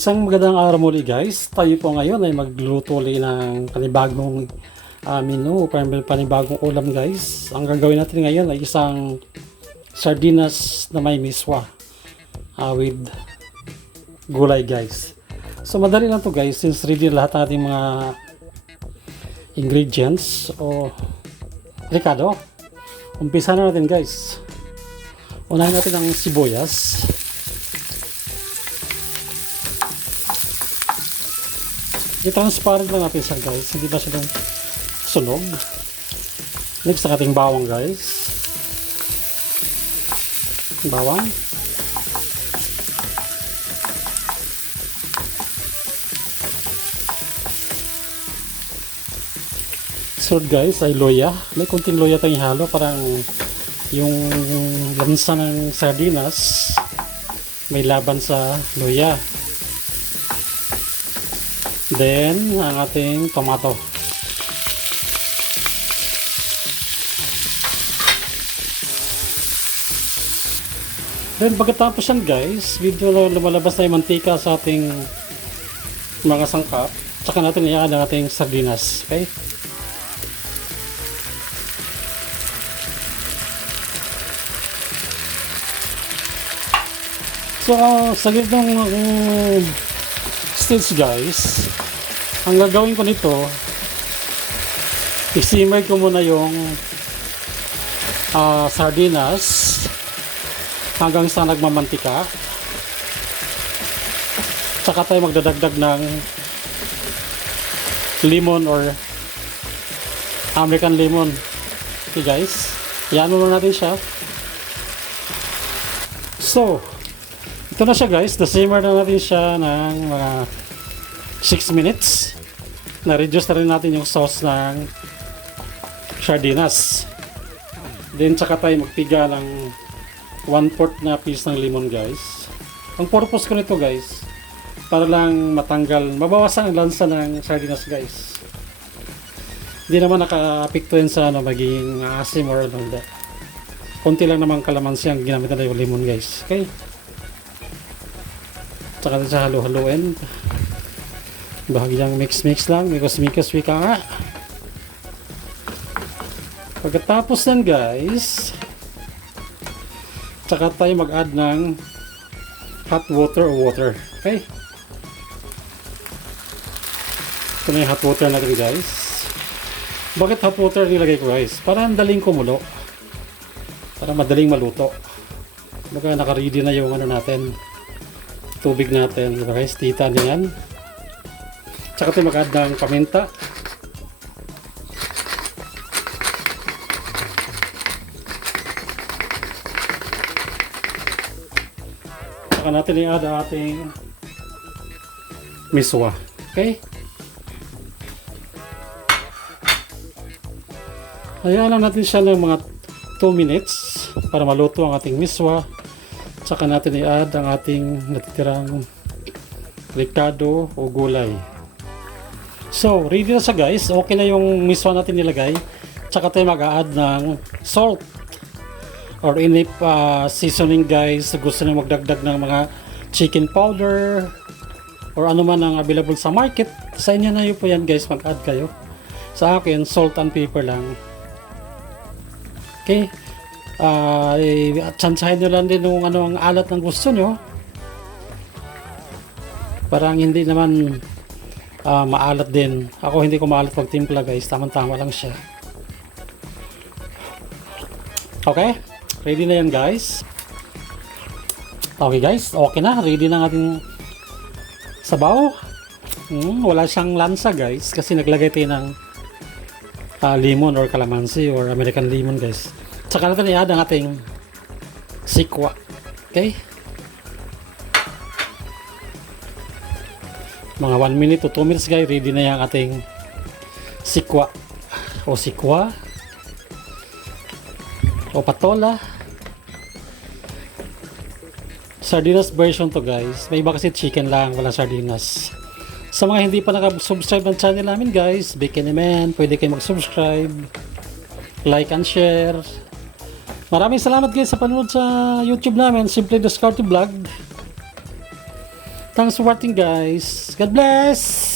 Isang magandang araw muli guys. Tayo po ngayon ay magluto ulit ng panibagong menu, panibagong ulam guys. Ang gagawin natin ngayon ay isang sardinas na may miswa with gulay guys. So madali lang to guys since ready lahat ng ating mga ingredients. Ricardo, umpisa na natin guys. Unahin natin ang sibuyas. I-transparent lang natin siya guys, hindi ba siya sunog. Next ang ating bawang guys. Bawang. Third guys ay loya. May kunting loya tayong halo, parang yung lansa ng sardinas may laban sa loya. Then, ang ating tomato. Then, pagkatapos yan guys, video lumalabas na yung mantika sa ating mga sangkap. Tsaka natin i-add ang ating sardinas. Okay? So, sa gitnang stage guys, ang gagawin ko nito, i-simmer ko muna yung sardinas hanggang sa nagmamantika. Tsaka tayo magdadagdag ng lemon or American lemon. Okay guys, iyan muna natin siya. So ito na siya guys, na-simmer na natin siya ng mga 6 minutes. Na-reduce na rin natin yung sauce ng sardinas. Then tsaka tayo magpiga ng 1/4 na piece ng lemon guys. Ang purpose ko nito guys, para lang mabawasan ang lansa ng sardinas guys. Hindi naman naka-apekto yun sa magiging asim or hindi. Konti lang naman kalamansi ang ginamit na yung lemon guys. Okay? Tsaka na siya halo-haloin. Bahagyang mix-mix lang. Mikos-mikos wika nga. Pagkatapos yan guys, tsaka tayo mag-add ng hot water o water. Okay? Ito na yung hot water natin guys. Bakit hot water nilagay ko guys? Para madaling kumulo. Para madaling maluto. Baka naka-ready na yung ano natin, tubig natin. Diba guys? Tita nyo yan. Tsaka tayo mag-add ng paminta. Tsaka natin i-add ang ating miswa. Okay? Hayaan lang natin siya ng mga 2 minutes para maluto ang ating miswa. Tsaka natin i-add ang ating natitirang ricado o gulay. So, ready na siya guys. Okay na yung miswa natin nilagay. Tsaka tayo mag-a-add ng salt or any seasoning guys. Gusto nyo magdagdag ng mga chicken powder or ano man ang available sa market. Sa inyo na yun po yan guys, mag-add kayo. Sa akin, salt and pepper lang. Okay? Tsansahin nyo lang din kung ano ang alat ng gusto nyo. Parang hindi naman maalat din. Ako hindi ko maalat pag timpla guys. Tama-tama lang siya. Okay? Ready na yan guys. Okay guys. Okay na. Ready na ang ating sabaw. Wala siyang lansa guys. Kasi naglagay tayo ng lemon or calamansi or American lemon guys. Tsaka natin i-add ang ating sikwa. Okay? Mga 1 minute to 2 minutes guys, ready na yung ating sikwa o sikwa o patola. Sardinas version to guys. May iba kasi chicken lang, walang sardinas. Sa mga hindi pa nakasubscribe ng channel namin guys, Bikini Man, pwede kayo mag-subscribe, like and share. Maraming salamat guys sa panonood sa YouTube namin, Simple Discarte Vlog. Thanks for watching guys. God bless!